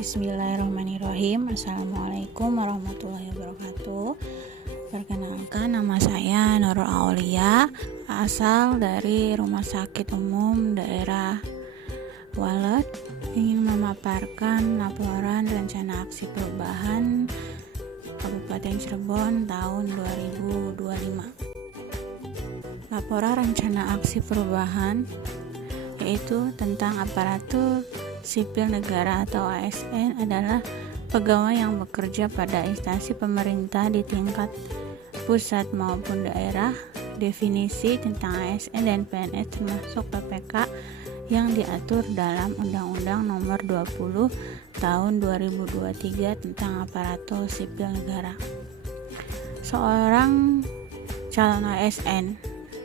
Bismillahirrahmanirrahim. Assalamualaikum warahmatullahi wabarakatuh. Perkenalkan, nama saya Nurul Aulia, asal dari Rumah Sakit Umum Daerah Walet. Ingin memaparkan laporan rencana aksi perubahan Kabupaten Cirebon tahun 2025. Laporan rencana aksi perubahan yaitu tentang aparatur sipil negara atau ASN adalah pegawai yang bekerja pada instansi pemerintah di tingkat pusat maupun daerah. Definisi tentang ASN dan PNS termasuk PPK yang diatur dalam Undang-Undang Nomor 20 Tahun 2023 tentang aparatur sipil negara. Seorang calon ASN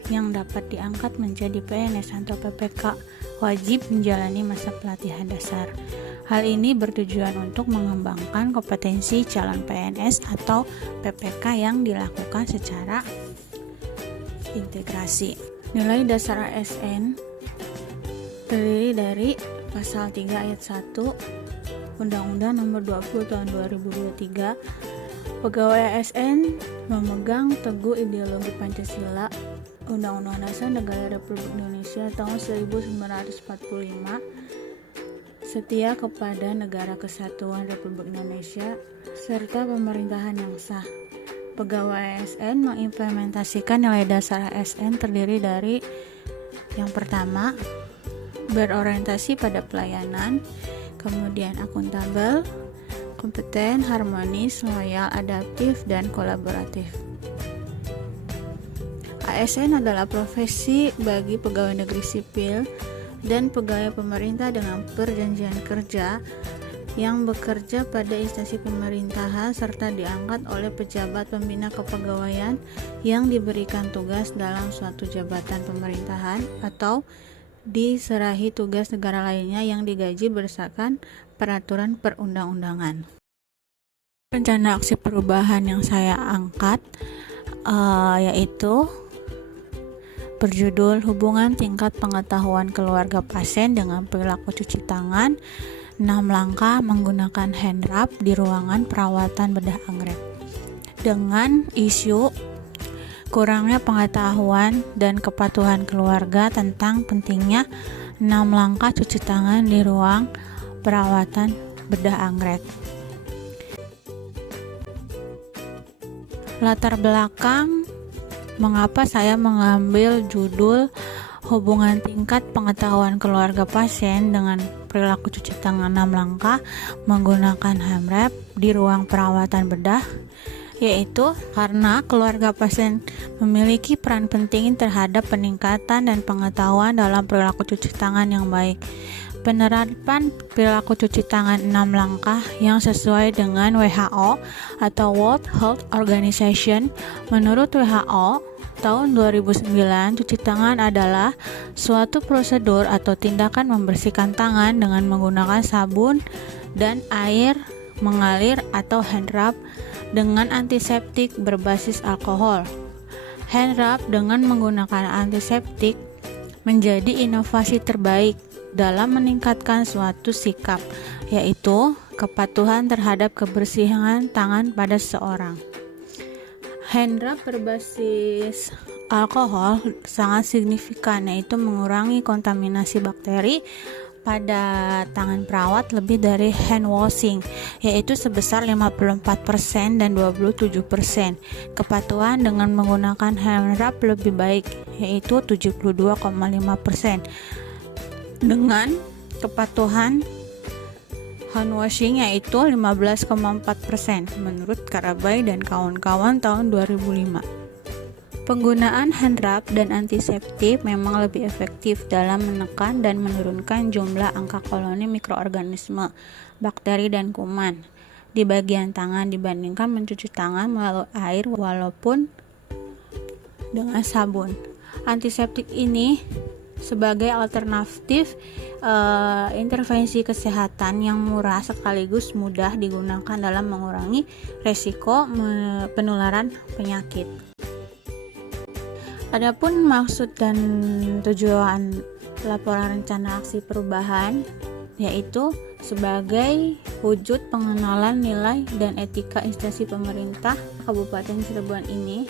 yang dapat diangkat menjadi PNS atau PPK wajib menjalani masa pelatihan dasar. Hal ini bertujuan untuk mengembangkan kompetensi calon PNS atau PPK yang dilakukan secara integrasi. Nilai dasar ASN terdiri dari pasal 3 ayat 1 Undang-Undang Nomor 20 Tahun 2023. Pegawai ASN memegang teguh ideologi Pancasila, Undang-Undang Dasar Negara Republik Indonesia tahun 1945, setia kepada Negara Kesatuan Republik Indonesia, serta pemerintahan yang sah. Pegawai ASN mengimplementasikan nilai dasar ASN terdiri dari yang pertama, berorientasi pada pelayanan, kemudian akuntabel, kompeten, harmonis, loyal, adaptif, dan kolaboratif. ASN adalah profesi bagi pegawai negeri sipil dan pegawai pemerintah dengan perjanjian kerja yang bekerja pada instansi pemerintahan serta diangkat oleh pejabat pembina kepegawaian yang diberikan tugas dalam suatu jabatan pemerintahan atau diserahi tugas negara lainnya yang digaji berdasarkan peraturan perundang-undangan. Rencana aksi perubahan yang saya angkat yaitu berjudul Hubungan Tingkat Pengetahuan Keluarga Pasien dengan Perilaku Cuci Tangan, 6 langkah menggunakan hand rub di ruangan perawatan bedah anggrek. Dengan isu kurangnya pengetahuan dan kepatuhan keluarga tentang pentingnya 6 langkah cuci tangan di ruang perawatan bedah anggrek. Latar belakang mengapa saya mengambil judul Hubungan Tingkat Pengetahuan Keluarga Pasien dengan Perilaku Cuci Tangan 6 langkah menggunakan hand rub di ruang perawatan bedah, yaitu karena keluarga pasien memiliki peran penting terhadap peningkatan dan pengetahuan dalam perilaku cuci tangan yang baik. Penerapan perilaku cuci tangan 6 langkah yang sesuai dengan WHO atau World Health Organization. Menurut WHO, tahun 2009, cuci tangan adalah suatu prosedur atau tindakan membersihkan tangan dengan menggunakan sabun dan air mengalir atau hand rub dengan antiseptik berbasis alkohol. Hand rub dengan menggunakan antiseptik menjadi inovasi terbaik dalam meningkatkan suatu sikap, yaitu kepatuhan terhadap kebersihan tangan pada seseorang. Hand rub berbasis alkohol sangat signifikan, yaitu mengurangi kontaminasi bakteri pada tangan perawat lebih dari hand washing, yaitu sebesar 54% dan 27%. Kepatuhan dengan menggunakan hand rub lebih baik, yaitu 72,5%. Dengan kepatuhan hand washing yaitu 15,4% menurut Karabay dan kawan-kawan tahun 2005. Penggunaan hand rub dan antiseptik memang lebih efektif dalam menekan dan menurunkan jumlah angka koloni mikroorganisme, bakteri dan kuman di bagian tangan dibandingkan mencuci tangan melalui air walaupun dengan sabun. Antiseptik ini sebagai alternatif intervensi kesehatan yang murah sekaligus mudah digunakan dalam mengurangi resiko penularan penyakit. Adapun maksud dan tujuan laporan rencana aksi perubahan yaitu sebagai wujud pengenalan nilai dan etika instansi pemerintah Kabupaten Cirebon ini,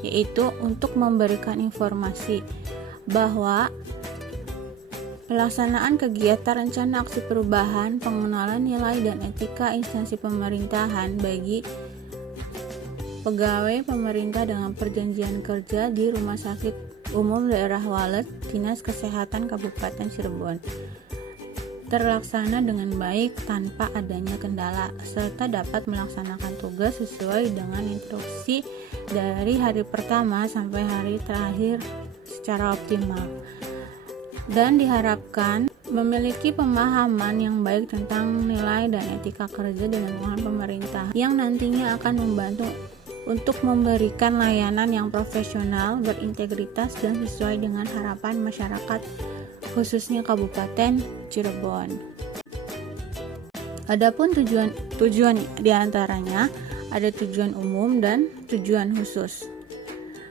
yaitu untuk memberikan informasi bahwa pelaksanaan kegiatan rencana aksi perubahan pengenalan nilai dan etika instansi pemerintahan bagi pegawai pemerintah dengan perjanjian kerja di Rumah Sakit Umum Daerah Walet Dinas Kesehatan Kabupaten Cirebon terlaksana dengan baik tanpa adanya kendala, serta dapat melaksanakan tugas sesuai dengan instruksi dari hari pertama sampai hari terakhir secara optimal, dan diharapkan memiliki pemahaman yang baik tentang nilai dan etika kerja di lingkungan pemerintah yang nantinya akan membantu untuk memberikan layanan yang profesional, berintegritas, dan sesuai dengan harapan masyarakat, khususnya Kabupaten Cirebon. Adapun tujuan diantaranya ada tujuan umum dan tujuan khusus.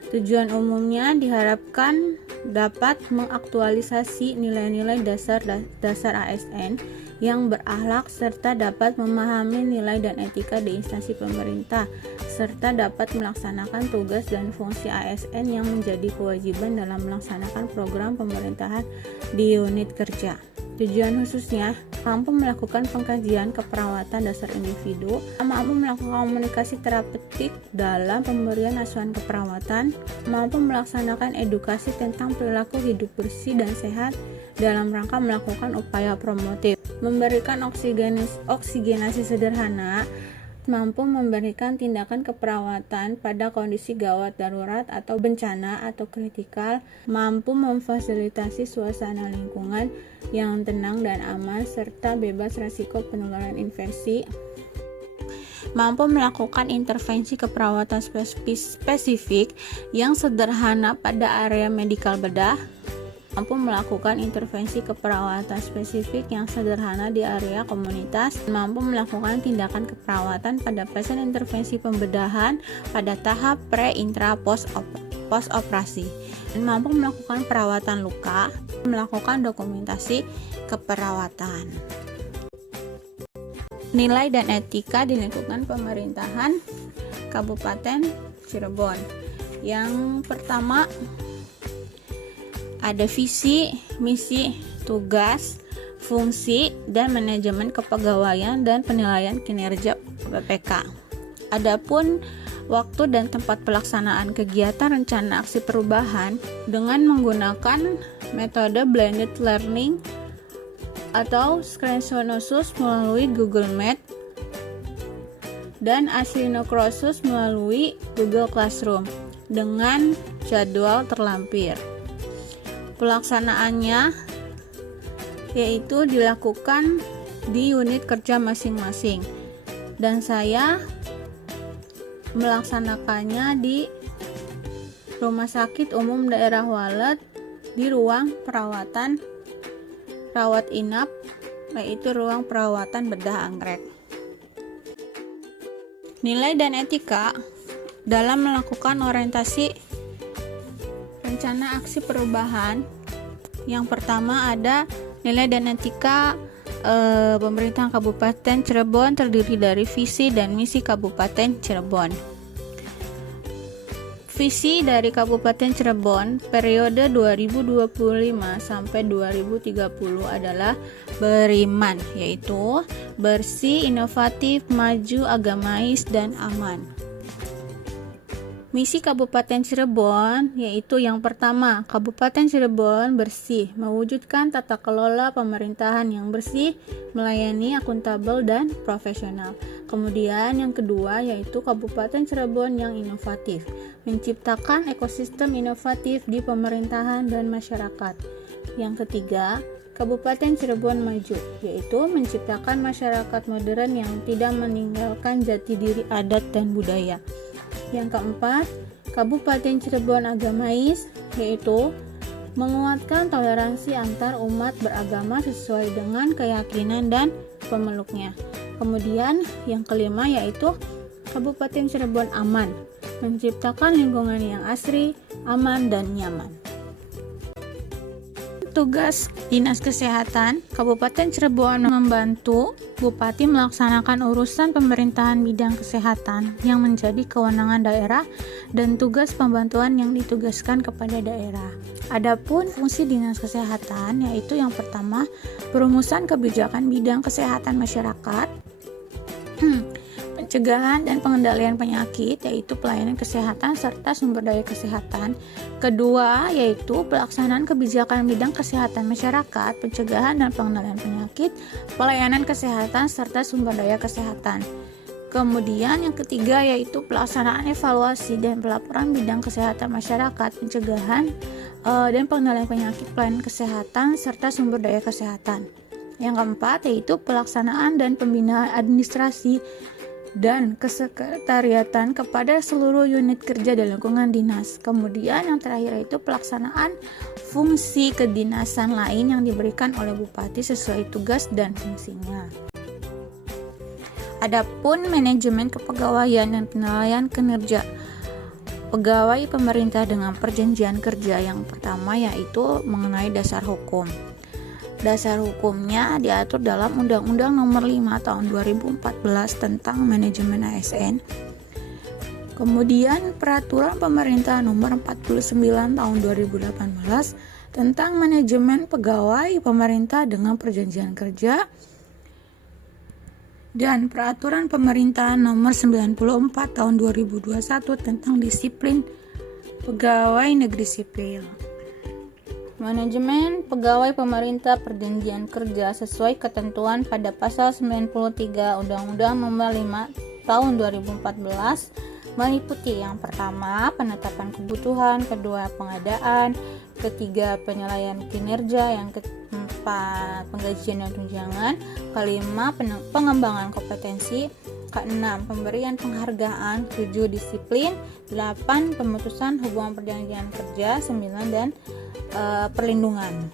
Tujuan umumnya diharapkan dapat mengaktualisasi nilai-nilai dasar ASN yang berakhlak serta dapat memahami nilai dan etika di instansi pemerintah, serta dapat melaksanakan tugas dan fungsi ASN yang menjadi kewajiban dalam melaksanakan program pemerintahan di unit kerja. Tujuan khususnya mampu melakukan pengkajian keperawatan dasar individu, mampu melakukan komunikasi terapeutik dalam pemberian asuhan keperawatan, mampu melaksanakan edukasi tentang perilaku hidup bersih dan sehat dalam rangka melakukan upaya promotif, memberikan oksigenasi sederhana, mampu memberikan tindakan keperawatan pada kondisi gawat darurat atau bencana atau kritikal, mampu memfasilitasi suasana lingkungan yang tenang dan aman serta bebas risiko penularan infeksi, mampu melakukan intervensi keperawatan spesifik yang sederhana pada area medikal bedah, mampu melakukan intervensi keperawatan spesifik yang sederhana di area komunitas, mampu melakukan tindakan keperawatan pada pasien intervensi pembedahan pada tahap pre, intra, post operasi, dan mampu melakukan perawatan luka, melakukan dokumentasi keperawatan. Nilai dan etika di lingkungan pemerintahan Kabupaten Cirebon. Yang pertama, ada visi, misi, tugas, fungsi, dan manajemen kepegawaian dan penilaian kinerja BPK. Adapun waktu dan tempat pelaksanaan kegiatan rencana aksi perubahan dengan menggunakan metode blended learning atau synchronous melalui Google Meet dan asynchronous melalui Google Classroom dengan jadwal terlampir. Pelaksanaannya yaitu dilakukan di unit kerja masing-masing, dan saya melaksanakannya di Rumah Sakit Umum Daerah Walet di ruang perawatan rawat inap, yaitu ruang perawatan bedah anggrek. Nilai dan etika dalam melakukan orientasi rencana aksi perubahan. Yang pertama ada nilai dan etika pemerintahan Kabupaten Cirebon terdiri dari visi dan misi Kabupaten Cirebon. Visi dari Kabupaten Cirebon periode 2025 sampai 2030 adalah beriman, yaitu bersih, inovatif, maju, agamais, dan aman. Misi Kabupaten Cirebon yaitu yang pertama, Kabupaten Cirebon bersih, mewujudkan tata kelola pemerintahan yang bersih, melayani, akuntabel, dan profesional. Kemudian yang kedua yaitu Kabupaten Cirebon yang inovatif, menciptakan ekosistem inovatif di pemerintahan dan masyarakat. Yang ketiga, Kabupaten Cirebon maju, yaitu menciptakan masyarakat modern yang tidak meninggalkan jati diri adat dan budaya. Yang keempat, Kabupaten Cirebon agamais, yaitu menguatkan toleransi antar umat beragama sesuai dengan keyakinan dan pemeluknya. Kemudian yang kelima yaitu Kabupaten Cirebon aman, menciptakan lingkungan yang asri, aman, dan nyaman. tugas Dinas Kesehatan Kabupaten Cirebon membantu Bupati melaksanakan urusan pemerintahan bidang kesehatan yang menjadi kewenangan daerah dan tugas pembantuan yang ditugaskan kepada daerah. Adapun fungsi Dinas Kesehatan yaitu yang pertama, perumusan kebijakan bidang kesehatan masyarakat, pencegahan dan pengendalian penyakit yaitu pelayanan kesehatan serta sumber daya kesehatan. Kedua yaitu pelaksanaan kebijakan bidang kesehatan masyarakat, pencegahan dan pengendalian penyakit, pelayanan kesehatan serta sumber daya kesehatan. Kemudian yang ketiga yaitu pelaksanaan evaluasi dan pelaporan bidang kesehatan masyarakat, pencegahan dan pengendalian penyakit, pelayanan kesehatan serta sumber daya kesehatan. Yang keempat yaitu pelaksanaan dan pembinaan administrasi dan kesekretariatan kepada seluruh unit kerja dan lingkungan dinas. Kemudian yang terakhir yaitu pelaksanaan fungsi kedinasan lain yang diberikan oleh Bupati sesuai tugas dan fungsinya. Adapun manajemen kepegawaian dan penilaian kinerja pegawai pemerintah dengan perjanjian kerja, yang pertama yaitu mengenai dasar hukum. Dasar hukumnya diatur dalam Undang-Undang Nomor 5 Tahun 2014 tentang Manajemen ASN. Kemudian Peraturan Pemerintah Nomor 49 Tahun 2018 tentang Manajemen Pegawai Pemerintah dengan Perjanjian Kerja, dan Peraturan Pemerintah Nomor 94 Tahun 2021 tentang Disiplin Pegawai Negeri Sipil. Manajemen pegawai pemerintah perjanjian kerja sesuai ketentuan pada pasal 93 Undang-Undang Nomor 5 Tahun 2014 meliputi yang pertama penetapan kebutuhan, kedua pengadaan, ketiga penilaian kinerja, yang keempat penggajian dan tunjangan, kelima pengembangan kompetensi, keenam pemberian penghargaan, 7 disiplin, 8 pemutusan hubungan perjanjian kerja, 9 dan perlindungan.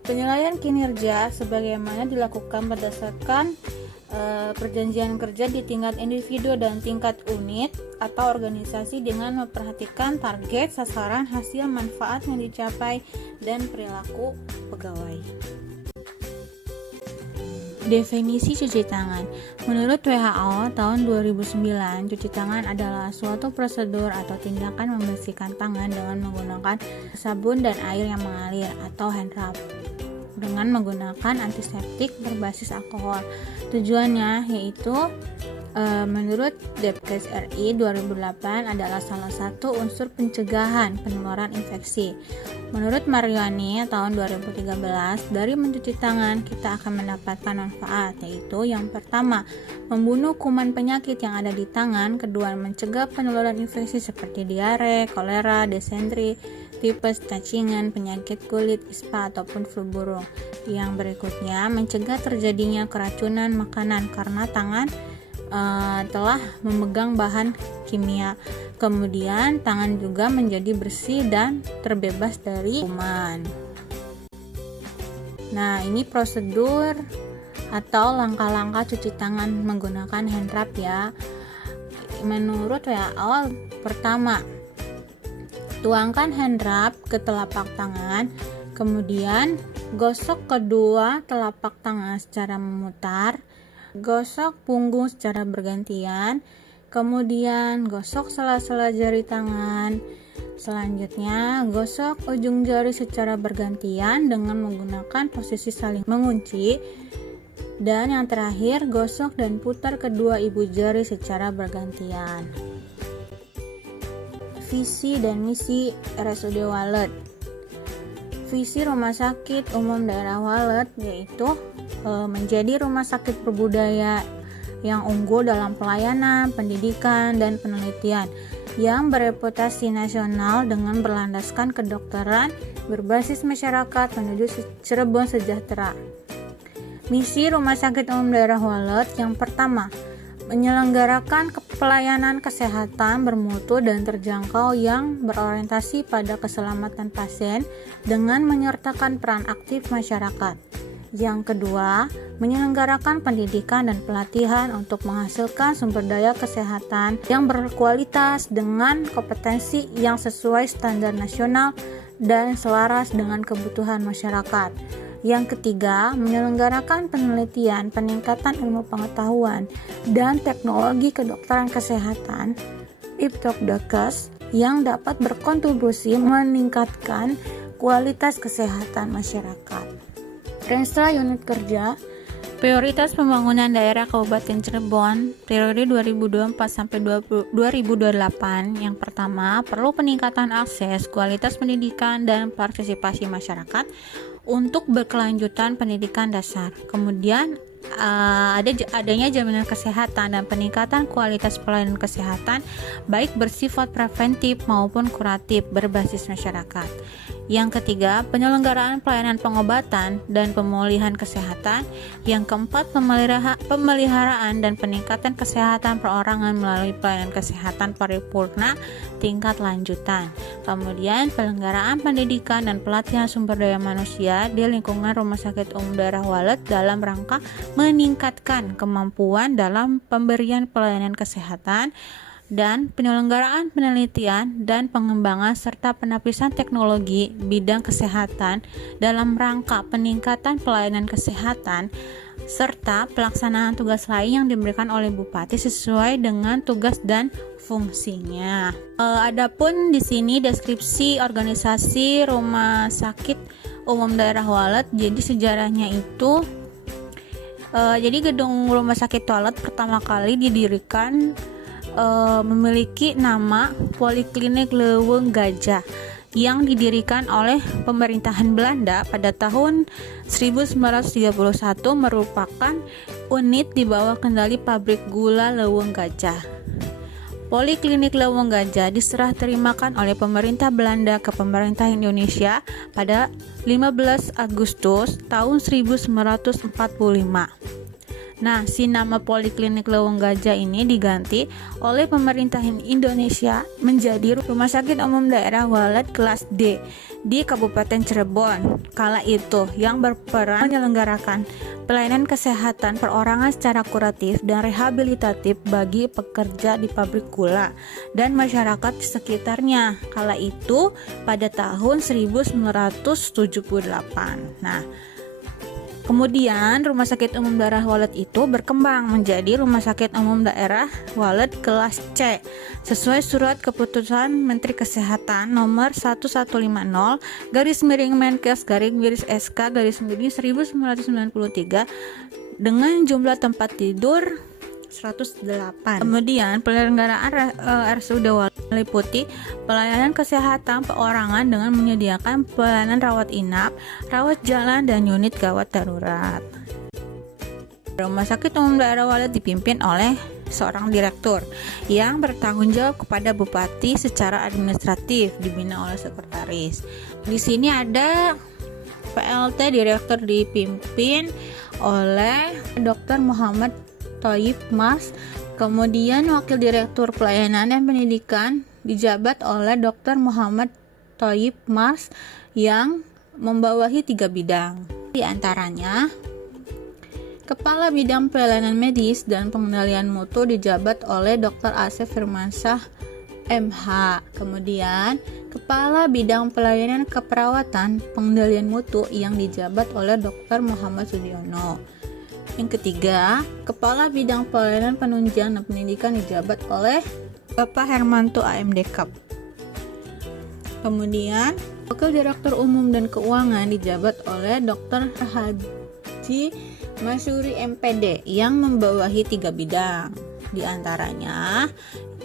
Penilaian kinerja sebagaimana dilakukan berdasarkan perjanjian kerja di tingkat individu dan tingkat unit atau organisasi dengan memperhatikan target, sasaran, hasil, manfaat yang dicapai, dan perilaku pegawai. Definisi cuci tangan. Menurut WHO tahun 2009, cuci tangan adalah suatu prosedur atau tindakan membersihkan tangan dengan menggunakan sabun dan air yang mengalir atau hand rub dengan menggunakan antiseptik berbasis alkohol. Tujuannya yaitu menurut Depkes RI 2008 adalah salah satu unsur pencegahan penularan infeksi. Menurut Mariani tahun 2013, dari mencuci tangan kita akan mendapatkan manfaat, yaitu yang pertama, membunuh kuman penyakit yang ada di tangan, kedua, mencegah penularan infeksi seperti diare, kolera, desentri, tipes, cacingan, penyakit kulit, ispa ataupun flu burung. Yang berikutnya, mencegah terjadinya keracunan makanan karena tangan telah memegang bahan kimia. Kemudian tangan juga menjadi bersih dan terbebas dari kuman. Nah, ini prosedur atau langkah-langkah cuci tangan menggunakan hand rub ya. Menurut WHO, pertama, tuangkan hand rub ke telapak tangan, kemudian gosok kedua telapak tangan secara memutar, gosok punggung secara bergantian, kemudian gosok sela-sela jari tangan. Selanjutnya, gosok ujung jari secara bergantian dengan menggunakan posisi saling mengunci. Dan yang terakhir, gosok dan putar kedua ibu jari secara bergantian. Visi dan misi RSUD Walet. Visi Rumah Sakit Umum Daerah Walet yaitu menjadi rumah sakit berbudaya yang unggul dalam pelayanan, pendidikan, dan penelitian yang bereputasi nasional dengan berlandaskan kedokteran berbasis masyarakat menuju Cirebon sejahtera. Misi Rumah Sakit Umum Daerah Walet yang pertama, menyelenggarakan pelayanan kesehatan bermutu dan terjangkau yang berorientasi pada keselamatan pasien dengan menyertakan peran aktif masyarakat. Yang kedua, menyelenggarakan pendidikan dan pelatihan untuk menghasilkan sumber daya kesehatan yang berkualitas dengan kompetensi yang sesuai standar nasional dan selaras dengan kebutuhan masyarakat. Yang ketiga, menyelenggarakan penelitian, peningkatan ilmu pengetahuan, dan teknologi kedokteran kesehatan (Ipdokes) yang dapat berkontribusi meningkatkan kualitas kesehatan masyarakat. Renstra Unit Kerja Prioritas Pembangunan Daerah Kabupaten Cirebon periode 2024 sampai 2028. Yang pertama, perlu peningkatan akses, kualitas pendidikan dan partisipasi masyarakat untuk berkelanjutan pendidikan dasar. Kemudian adanya jaminan kesehatan dan peningkatan kualitas pelayanan kesehatan baik bersifat preventif maupun kuratif berbasis masyarakat. Yang ketiga, penyelenggaraan pelayanan pengobatan dan pemulihan kesehatan. Yang keempat, pemeliharaan dan peningkatan kesehatan perorangan melalui pelayanan kesehatan paripurna tingkat lanjutan. Kemudian, penyelenggaraan pendidikan dan pelatihan sumber daya manusia di lingkungan Rumah Sakit Umum Daerah Walet dalam rangka meningkatkan kemampuan dalam pemberian pelayanan kesehatan dan penyelenggaraan penelitian dan pengembangan serta penapisan teknologi bidang kesehatan dalam rangka peningkatan pelayanan kesehatan serta pelaksanaan tugas lain yang diberikan oleh Bupati sesuai dengan tugas dan fungsinya. Adapun di sini deskripsi organisasi Rumah Sakit Umum Daerah Walet. Jadi sejarahnya itu jadi gedung Rumah Sakit Walet pertama kali didirikan memiliki nama Poliklinik Leuweung Gajah yang didirikan oleh pemerintahan Belanda pada tahun 1931 merupakan unit di bawah kendali pabrik gula Leuweung Gajah. Poliklinik Leuweung Gajah diserah terimakan oleh pemerintah Belanda ke pemerintah Indonesia pada 15 Agustus tahun 1945. Nah, si nama Poliklinik Leuweung Gajah ini diganti oleh pemerintah Indonesia menjadi Rumah Sakit Umum Daerah Walet kelas D di Kabupaten Cirebon kala itu, yang berperan menyelenggarakan pelayanan kesehatan perorangan secara kuratif dan rehabilitatif bagi pekerja di pabrik gula dan masyarakat di sekitarnya kala itu pada tahun 1978. Nah, kemudian Rumah Sakit Umum Daerah Walet itu berkembang menjadi Rumah Sakit Umum Daerah Walet kelas C sesuai surat keputusan Menteri Kesehatan nomor 1150-Menkes-SK-1993 dengan jumlah tempat tidur 108. Kemudian penyelenggaraan RSUD Walet meliputi pelayanan kesehatan perorangan dengan menyediakan pelayanan rawat inap, rawat jalan, dan unit gawat darurat. Rumah Sakit Umum Daerah Walet dipimpin oleh seorang direktur yang bertanggung jawab kepada Bupati secara administratif, dibina oleh sekretaris. Di sini ada PLT direktur dipimpin oleh Dr. Muhammad Thoyib Mars, kemudian Wakil Direktur Pelayanan dan Pendidikan dijabat oleh Dr. Muhammad Thoyib Mars yang membawahi 3 bidang. Di antaranya, Kepala Bidang Pelayanan Medis dan Pengendalian Mutu dijabat oleh Dr. Asep Firmansyah MH. Kemudian, Kepala Bidang Pelayanan Keperawatan Pengendalian Mutu yang dijabat oleh Dr. Muhammad Sudiono. Yang ketiga, Kepala Bidang Pelayanan Penunjang dan Pendidikan dijabat oleh Bapak Hermanto AMDKAP. Kemudian, Wakil Direktur Umum dan Keuangan dijabat oleh Dr. Haji Masyuri MPD yang membawahi 3 bidang. Di antaranya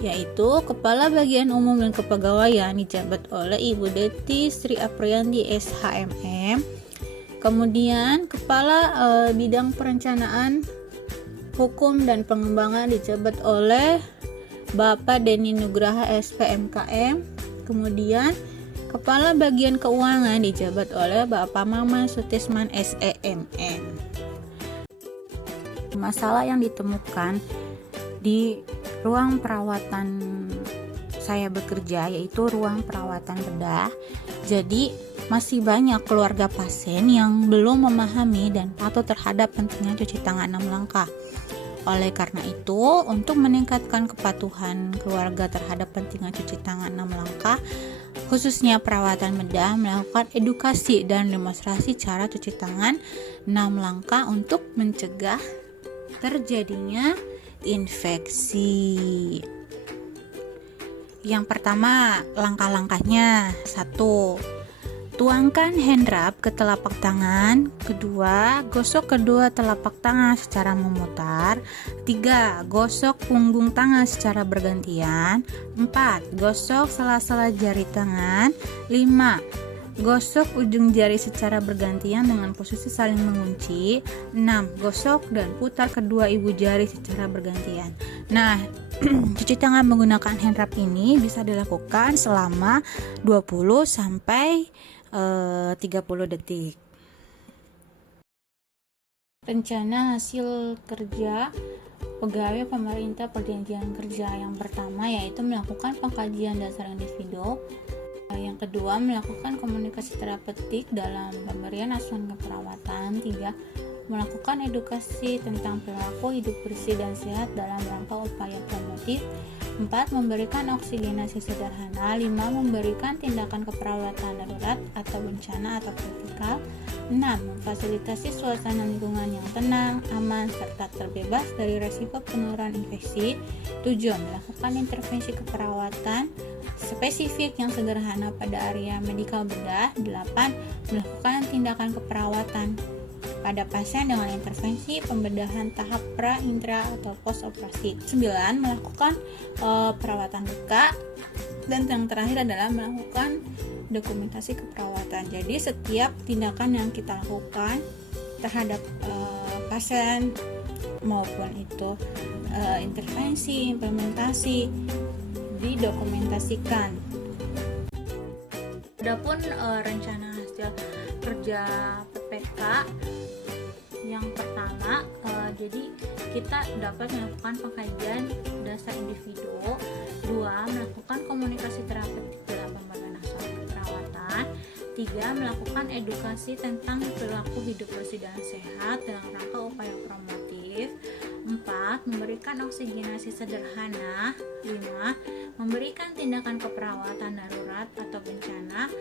yaitu Kepala Bagian Umum dan Kepegawaian dijabat oleh Ibu Deti Sri Apriandi SHMM. Kemudian Kepala Bidang Perencanaan Hukum dan Pengembangan dijabat oleh Bapak Denny Nugraha SPMKM. Kemudian Kepala Bagian Keuangan dijabat oleh Bapak Maman Sutisman SEMN. Masalah yang ditemukan di ruang perawatan saya bekerja yaitu ruang perawatan bedah. Jadi masih banyak keluarga pasien yang belum memahami dan patuh terhadap pentingnya cuci tangan 6 langkah. Oleh karena itu, untuk meningkatkan kepatuhan keluarga terhadap pentingnya cuci tangan 6 langkah, khususnya perawatan bedah, melakukan edukasi dan demonstrasi cara cuci tangan 6 langkah untuk mencegah terjadinya infeksi. Yang pertama, langkah-langkahnya. 1. Tuangkan hand rub ke telapak tangan. 2. Gosok kedua telapak tangan secara memutar. 3. Gosok punggung tangan secara bergantian. 4. Gosok sela-sela jari tangan. 5. Gosok ujung jari secara bergantian dengan posisi saling mengunci. 6. Gosok dan putar kedua ibu jari secara bergantian. Nah, cuci tangan menggunakan hand rub ini bisa dilakukan selama 20 sampai 30 detik. Rencana hasil kerja pegawai pemerintah perjanjian kerja yang pertama yaitu melakukan pengkajian dasar individu. Yang kedua, melakukan komunikasi terapeutik dalam pemberian asuhan keperawatan. 3. Melakukan edukasi tentang perilaku hidup bersih dan sehat dalam rangka upaya promotif. 4. Memberikan oksigenasi sederhana. 5. Memberikan tindakan keperawatan darurat atau bencana atau kritikal. 6. Memfasilitasi suasana lingkungan yang tenang, aman, serta terbebas dari resiko penularan infeksi. 7. Melakukan intervensi keperawatan spesifik yang sederhana pada area medikal bedah. 8. Melakukan tindakan keperawatan pada pasien dengan intervensi pembedahan tahap pra, intra, atau post operasi. 9. Melakukan perawatan luka. Dan yang terakhir adalah melakukan dokumentasi keperawatan. Jadi setiap tindakan yang kita lakukan terhadap pasien maupun itu intervensi, implementasi didokumentasikan. Adapun rencana hasil kerja PPK yang pertama, jadi kita dapat melakukan pengkajian dasar individu. 2. Melakukan komunikasi terapeutik dalam pemberian asuhan keperawatan. 3. Melakukan edukasi tentang perilaku hidup bersih dan sehat dalam rangka upaya promotif. 4. Memberikan oksigenasi sederhana. 5. Memberikan tindakan keperawatan darurat atau bencana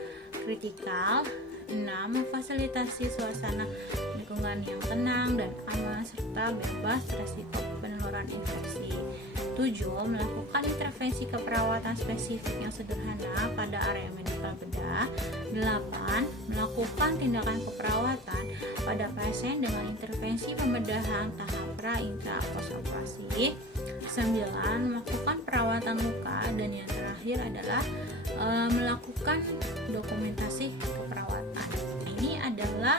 kritikal. 6. Memfasilitasi suasana lingkungan yang tenang dan aman serta bebas resiko penularan infeksi. 7. Melakukan intervensi keperawatan spesifik yang sederhana pada area medikal bedah. 8. Melakukan tindakan keperawatan pada pasien dengan intervensi pembedahan tahap pra, intra, post operasi. 9. Melakukan perawatan luka. Dan yang terakhir adalah melakukan dokumentasi keperawatan. Ini adalah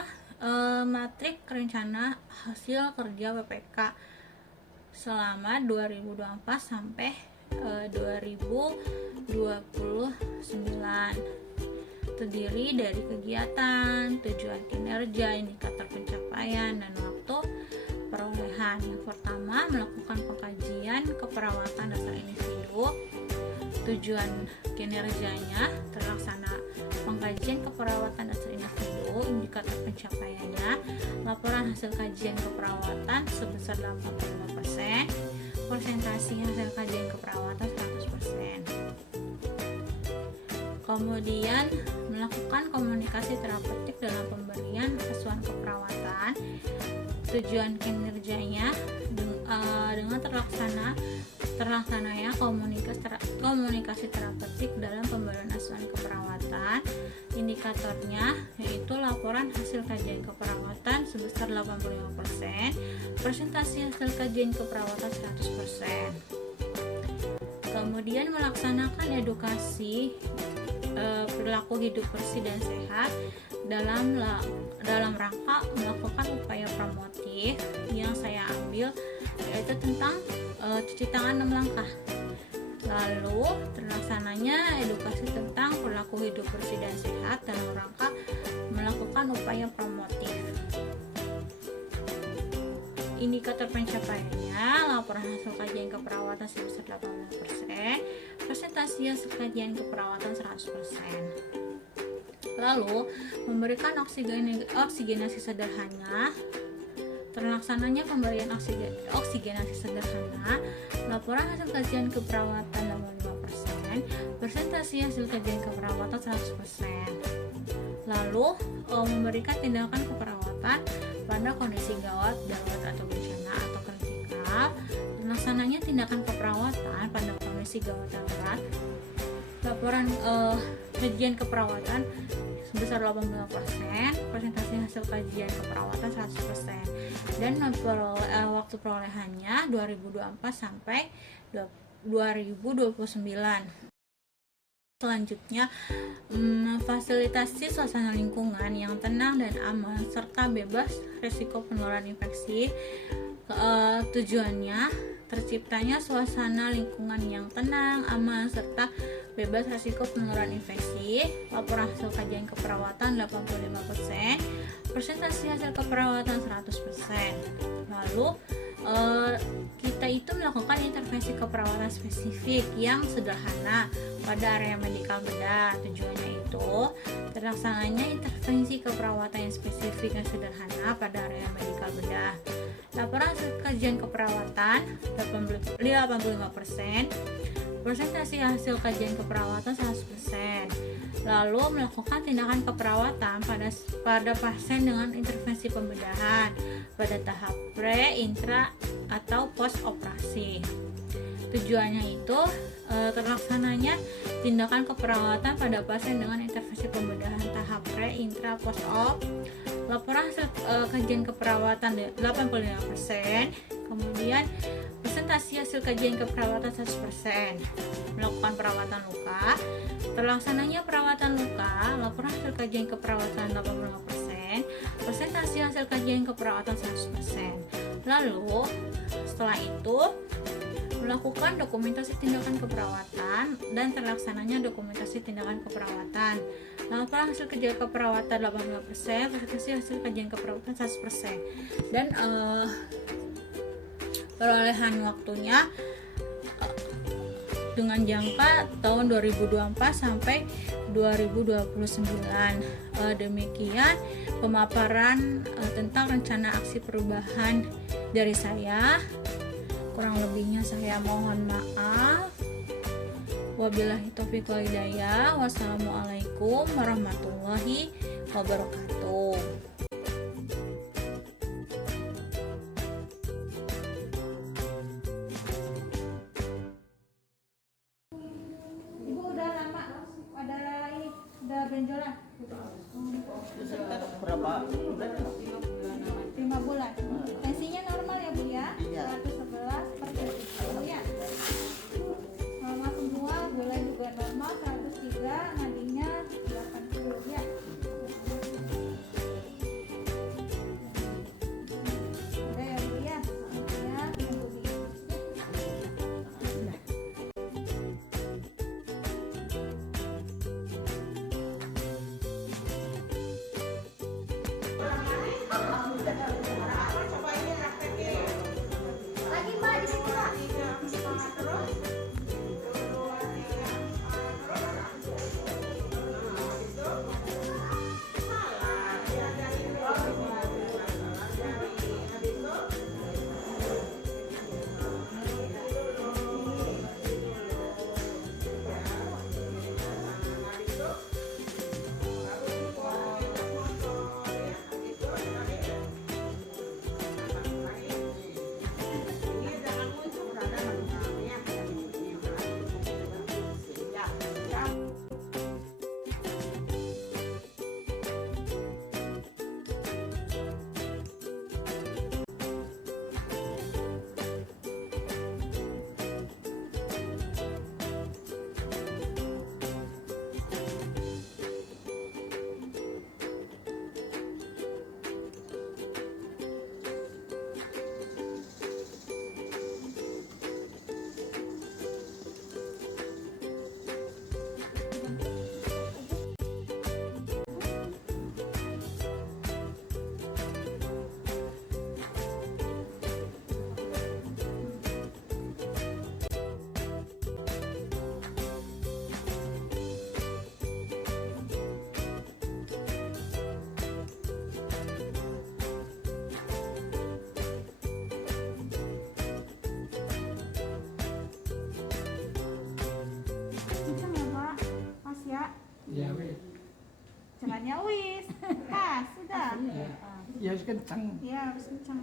matrik rencana hasil kerja PPK selama 2024 sampai 2029. Terdiri dari kegiatan, tujuan kinerja, indikator pencapaian, dan waktu perolehan. Yang pertama, melakukan pengkajian keperawatan dasar individu. Tujuan kinerjanya terlaksana pengkajian keperawatan dasar individu, indikator pencapaiannya, laporan hasil kajian keperawatan sebesar 85%, persentase hasil kajian keperawatan 100%. Kemudian melakukan komunikasi terapeutik dalam pemberian asuhan keperawatan. Tujuan kinerjanya dengan terlaksananya komunikasi terapeutik dalam pemberian asuhan keperawatan. Indikatornya yaitu laporan hasil kajian keperawatan sebesar 85%, persentase hasil kajian keperawatan 100%. Kemudian melaksanakan edukasi perilaku hidup bersih dan sehat dalam rangka melakukan upaya promotif yang saya ambil yaitu tentang cuci tangan 6 langkah. Lalu terlaksananya edukasi tentang perilaku hidup bersih dan sehat dalam rangka melakukan upaya promotif. Indikator pencapaiannya, laporan hasil kajian keperawatan sebesar 80%, presentasi hasil kajian keperawatan 100%. Lalu, memberikan oksigenasi sederhana. Terlaksananya pemberian oksigenasi sederhana, laporan hasil kajian keperawatan 85%, presentasi hasil kajian keperawatan 100%. Lalu memberikan tindakan keperawatan pada kondisi gawat, darurat atau bencana atau kritikal. Pelaksananya tindakan keperawatan pada kondisi gawat darurat. Laporan kajian keperawatan sebesar 85%, presentasi hasil kajian keperawatan 100%, dan waktu perolehannya 2024 sampai 2029. Selanjutnya, memfasilitasi suasana lingkungan yang tenang dan aman serta bebas risiko penularan infeksi. Tujuannya terciptanya suasana lingkungan yang tenang, aman serta bebas risiko penularan infeksi. Laporan hasil kajian keperawatan 85%, presentasi hasil keperawatan 100%. Lalu kita itu melakukan intervensi keperawatan spesifik yang sederhana pada area medikal bedah. Tujuannya itu terlaksananya intervensi keperawatan yang spesifik yang sederhana pada area medikal bedah. Laporan hasil kajian keperawatan 85%, presentasi hasil kajian keperawatan 100%. Lalu melakukan tindakan keperawatan pada pasien dengan intervensi pembedahan pada tahap pre, intra, atau post operasi. Tujuannya itu terlaksananya tindakan keperawatan pada pasien dengan intervensi pembedahan tahap pre, intra, post op. Laporan hasil kajian keperawatan 85%, kemudian presentasi hasil kajian keperawatan 100%. Melakukan perawatan luka, terlaksananya perawatan luka. Laporan hasil kajian keperawatan 85%, presentasi hasil kajian keperawatan 100%. Lalu setelah itu melakukan dokumentasi tindakan keperawatan dan terlaksananya dokumentasi tindakan keperawatan. Laporan hasil kajian keperawatan 85%, presentasi hasil kajian keperawatan 100%. Dan perolehan waktunya dengan jangka tahun 2024 sampai 2029. Demikian pemaparan tentang rencana aksi perubahan dari saya. Kurang lebihnya saya mohon maaf. Wabillahi taufiq wal hidayah. Wassalamualaikum warahmatullahi wabarakatuh. Ibu udah lama udah benjolan? Berapa bulan? 5 bulan. Tensinya normal ya Bu ya? Iya. 111/70 ya. Normal semua, gula juga normal 103, nadinya 80 ya. bocorannya wis pas sudah Ya harus kencang. ya harus kencang